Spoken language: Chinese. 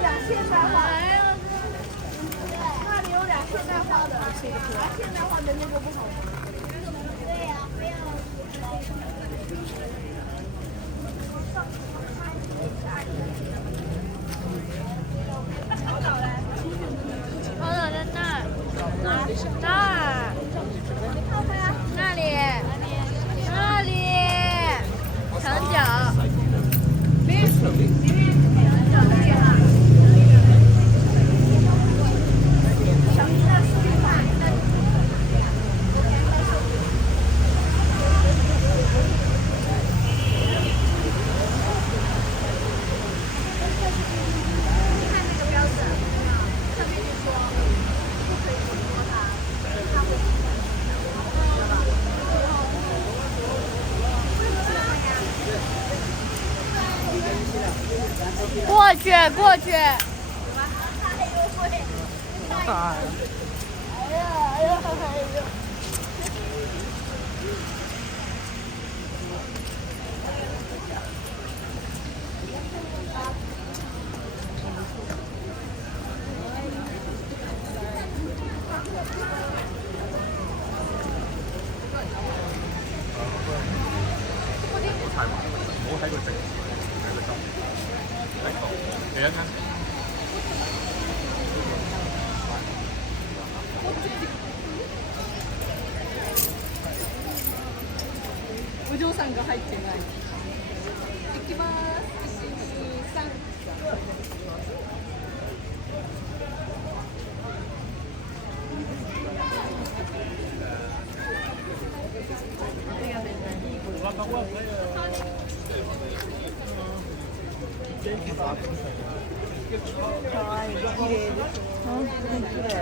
俩现代化，那里有俩现代化的，现代化的那个不好。对呀，不要。好了，在那儿，那儿，那里，那里，墙角。过去，过去。大呀！哎呀，哎呀，哎呀！太慢，唔好喺佢食，喺佢執。嚟一間。お嬢さんが入ってない。行きます。1、2、3。可愛い、綺麗です。綺麗。